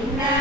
Amen.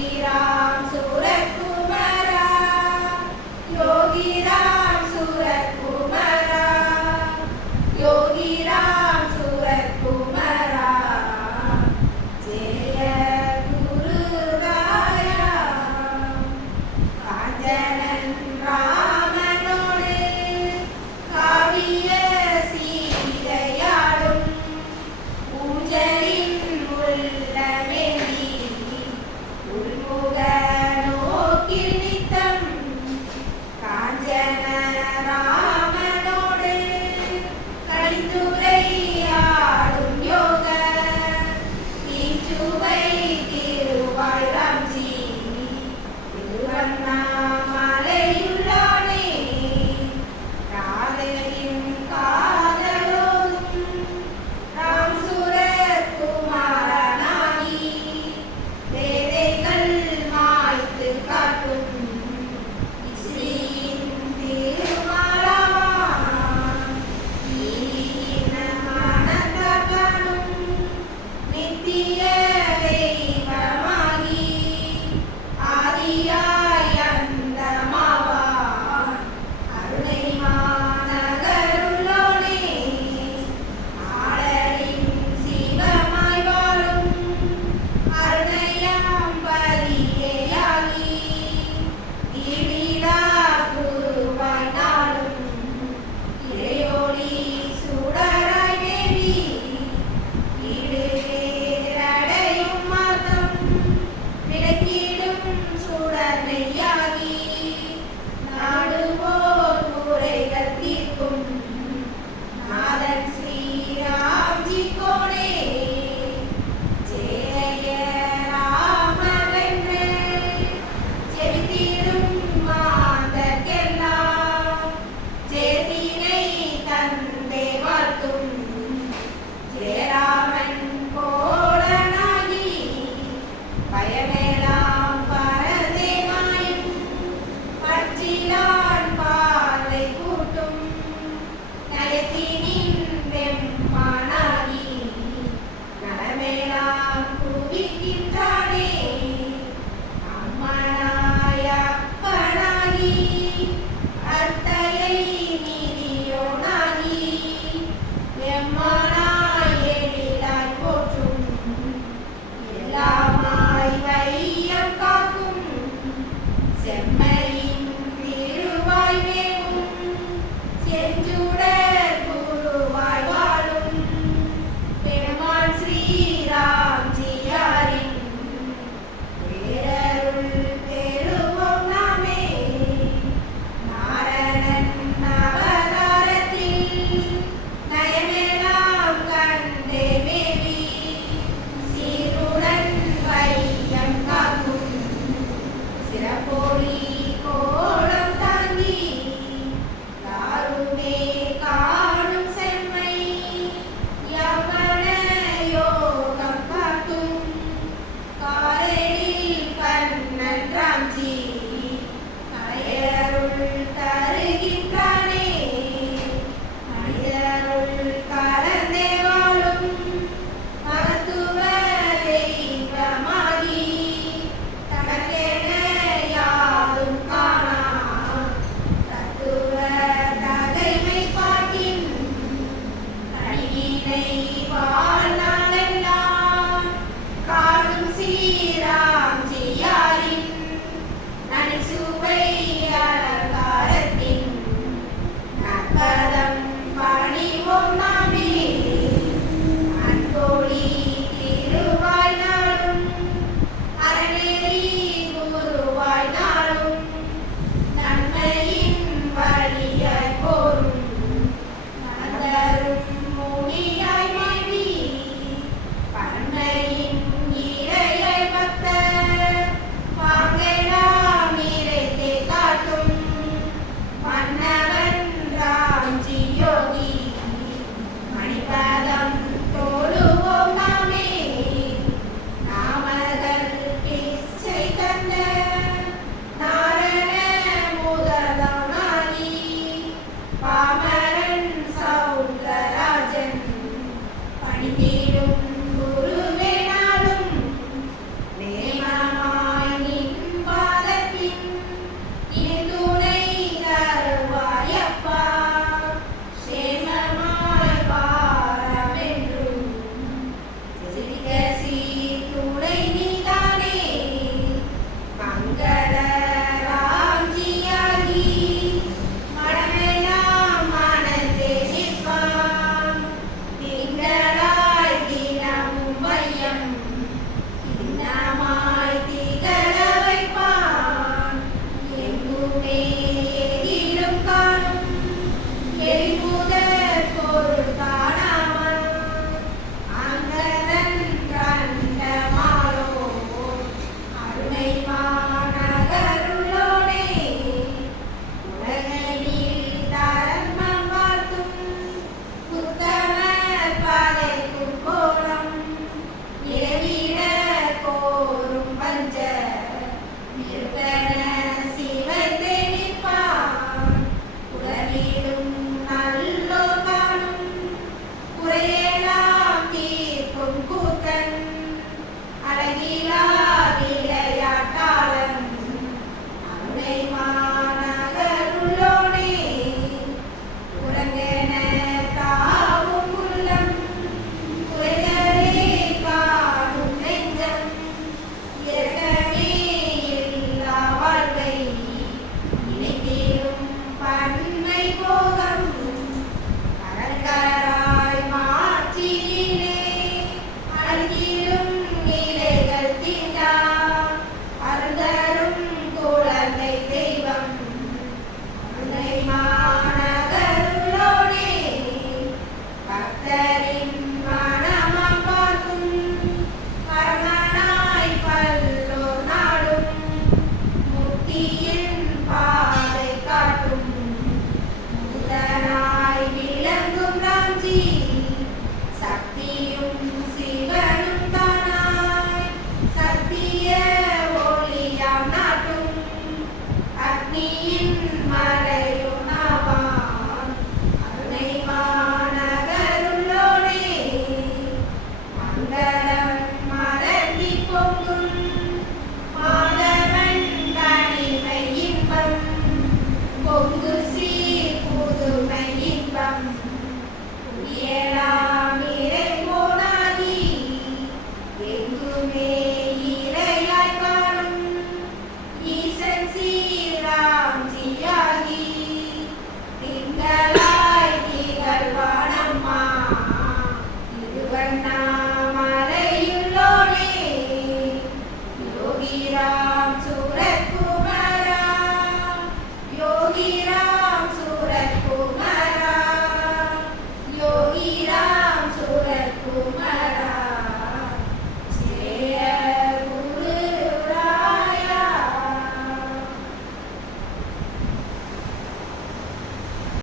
श्रीराम सूरकुमारा योगिराम